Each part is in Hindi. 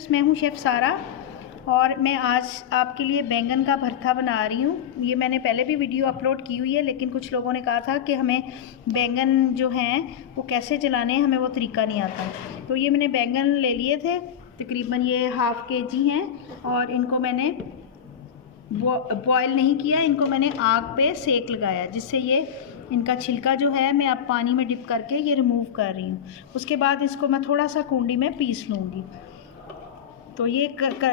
व्यूअर्स, मैं हूं शेफ़ सारा और मैं आज आपके लिए बैंगन का भरता बना रही हूं। ये मैंने पहले भी वीडियो अपलोड की हुई है, लेकिन कुछ लोगों ने कहा था कि हमें बैंगन जो हैं वो कैसे जलाने हैं, हमें वो तरीका नहीं आता। तो ये मैंने बैंगन ले लिए थे, तकरीबन ये हाफ़ kg हैं और इनको मैंने बॉयल नहीं किया, इनको मैंने आग पे सेक लगाया, जिससे ये इनका छिलका जो है मैं अब पानी में डिप करके ये रिमूव कर रही हूँ। उसके बाद इसको मैं थोड़ा सा कूंडी में पीस लूँगी। तो ये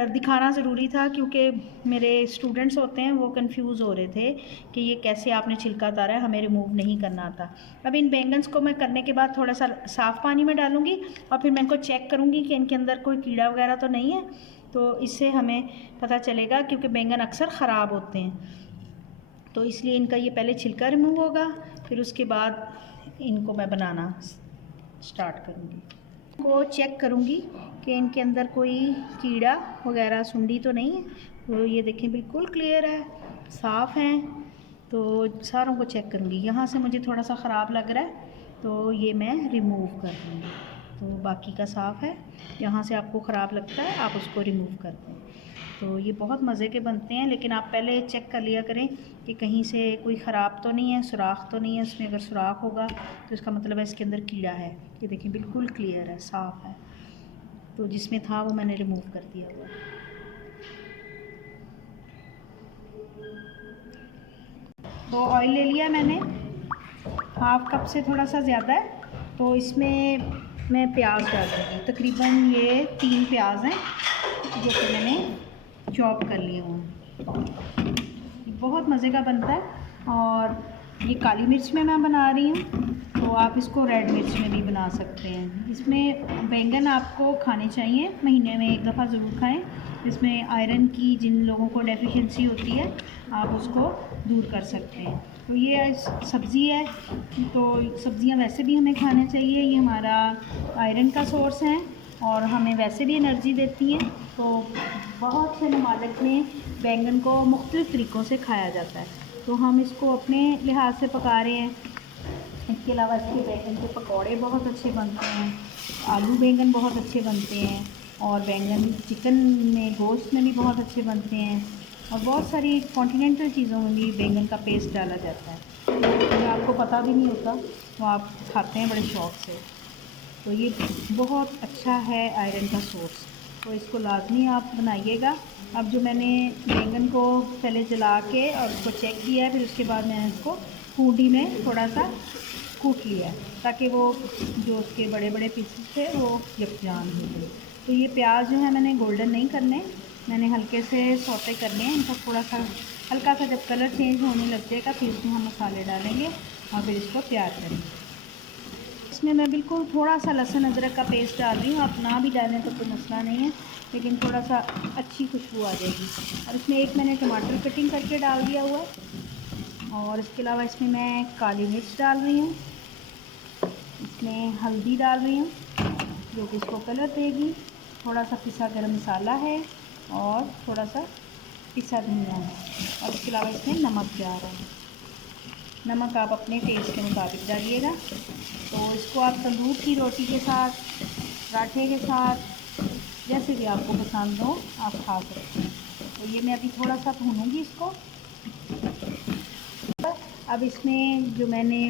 दिखाना ज़रूरी था, क्योंकि मेरे स्टूडेंट्स होते हैं वो कंफ्यूज हो रहे थे कि ये कैसे आपने छिलका उतारा है, हमें रिमूव नहीं करना था। अब इन बैंगन्स को मैं करने के बाद थोड़ा सा साफ़ पानी में डालूँगी और फिर मैं इनको चेक करूँगी कि इनके अंदर कोई कीड़ा वगैरह तो नहीं है। तो इससे हमें पता चलेगा, क्योंकि बैंगन अक्सर ख़राब होते हैं। तो इसलिए इनका ये पहले छिलका रिमूव होगा, फिर उसके बाद इनको मैं बनाना स्टार्ट करूँगी। को चेक करूँगी कि इनके अंदर कोई कीड़ा वगैरह सुंडी तो नहीं है। तो ये देखें बिल्कुल क्लियर है, साफ़ हैं। तो सारों को चेक करूँगी। यहाँ से मुझे थोड़ा सा ख़राब लग रहा है तो ये मैं रिमूव कर दूँगी। तो बाकी का साफ़ है। यहाँ से आपको ख़राब लगता है आप उसको रिमूव कर दें। तो ये बहुत मज़े के बनते हैं, लेकिन आप पहले चेक कर लिया करें कि कहीं से कोई ख़राब तो नहीं है, सुराख तो नहीं है। इसमें अगर सुराख होगा तो इसका मतलब है इसके अंदर कीड़ा है। ये देखिए बिल्कुल क्लियर है, साफ़ है। तो जिसमें था वो मैंने रिमूव कर दिया हुआ। तो ऑयल ले लिया मैंने, हाफ़ कप से थोड़ा सा ज़्यादा है। तो इसमें मैं प्याज डाल दूँगी। तकरीबन ये 3 प्याज हैं जो कि मैंने चॉप कर लिए हूँ। बहुत मज़े का बनता है। और ये काली मिर्च में मैं बना रही हूँ, तो आप इसको रेड मिर्च में भी बना सकते हैं। इसमें बैंगन आपको खाने चाहिए, महीने में 1 दफ़ा ज़रूर खाएं। इसमें आयरन की जिन लोगों को डेफिशिएंसी होती है आप उसको दूर कर सकते हैं। तो ये सब्ज़ी है, तो सब्ज़ियाँ वैसे भी हमें खाने चाहिए। ये हमारा आयरन का सोर्स है और हमें वैसे भी एनर्जी देती हैं। तो बहुत से ममालिक में बैंगन को मुख्तलिफ़ तरीक़ों से खाया जाता है, तो हम इसको अपने लिहाज से पका रहे हैं। इसके अलावा इसके बैंगन के पकौड़े बहुत अच्छे बनते हैं, आलू बैंगन बहुत अच्छे बनते हैं, और बैंगन चिकन में गोश्त में भी बहुत अच्छे बनते हैं, और बहुत सारी कॉन्टिनेंटल चीज़ों में भी बैंगन का पेस्ट डाला जाता है। तो आपको पता भी नहीं होता, तो आप खाते हैं बड़े शौक़ से। तो ये बहुत अच्छा है आयरन का सोर्स, तो इसको लाजमी आप बनाइएगा। अब जो मैंने बैंगन को पहले जला के और उसको चेक किया है, फिर उसके बाद मैंने इसको कूंडी में थोड़ा सा कूट लिया ताकि वो जो उसके बड़े बड़े पीसेस थे वो यकजान हो गए। तो ये प्याज जो है मैंने गोल्डन नहीं करने, मैंने हल्के से सौते करने हैं। इनका थोड़ा सा हल्का सा जब कलर चेंज होने लग जाएगा फिर इसमें हम मसाले डालेंगे और फिर इसको तैयार करेंगे। इसमें मैं बिल्कुल थोड़ा सा लहसुन अदरक का पेस्ट डाल रही हूँ। आप ना भी डालें तो कोई मसला नहीं है, लेकिन थोड़ा सा अच्छी खुशबू आ जाएगी। और इसमें एक मैंने टमाटर कटिंग करके डाल दिया हुआ है, और इसके अलावा इसमें मैं काली मिर्च डाल रही हूँ, इसमें हल्दी डाल रही हूँ जो कि इसको कलर देगी। थोड़ा सा पिसा गरम मसाला है और थोड़ा सा पिसा धनिया है, और इसके अलावा इसमें नमक जा रहा है। नमक आप अपने टेस्ट के मुताबिक डालिएगा। तो इसको आप तंदूर की रोटी के साथ, पराठे के साथ, जैसे भी आपको पसंद हो आप खा सकते हैं। तो ये मैं अभी थोड़ा सा भूनूंगी इसको। अब इसमें जो मैंने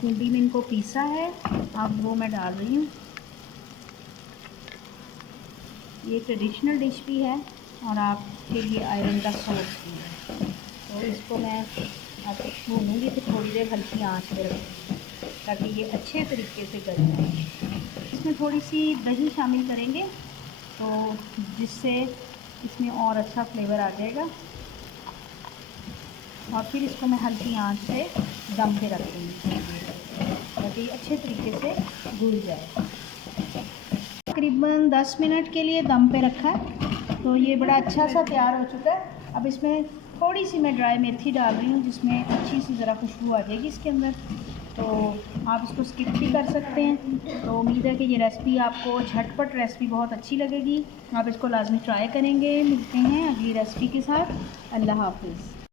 कूंडी में इनको पीसा है अब वो मैं डाल रही हूँ। ये ट्रेडिशनल डिश भी है और आपके लिए आयरन का सोर्स भी है। तो इसको मैं अब भूनूंगी तो थोड़ी देर हल्की आंच पे रखूँगी ताकि ये अच्छे तरीके से गल जाए। इसमें थोड़ी सी दही शामिल करेंगे तो जिससे इसमें और अच्छा फ्लेवर आ जाएगा, और फिर इसको मैं हल्की आंच पे दम पे रख दूँगी ताकि अच्छे तरीके से घुल जाए। तकरीबन 10 मिनट के लिए दम पे रखा है, तो ये बड़ा अच्छा सा तैयार हो चुका है। अब इसमें थोड़ी सी मैं ड्राई मेथी डाल रही हूँ जिसमें अच्छी सी ज़रा खुशबू आ जाएगी इसके अंदर। तो आप इसको स्किप भी कर सकते हैं। तो उम्मीद है कि ये रेसिपी आपको झटपट रेसिपी बहुत अच्छी लगेगी। आप इसको लाजमी ट्राई करेंगे। मिलते हैं अगली रेसिपी के साथ। अल्लाह हाफ़िज़।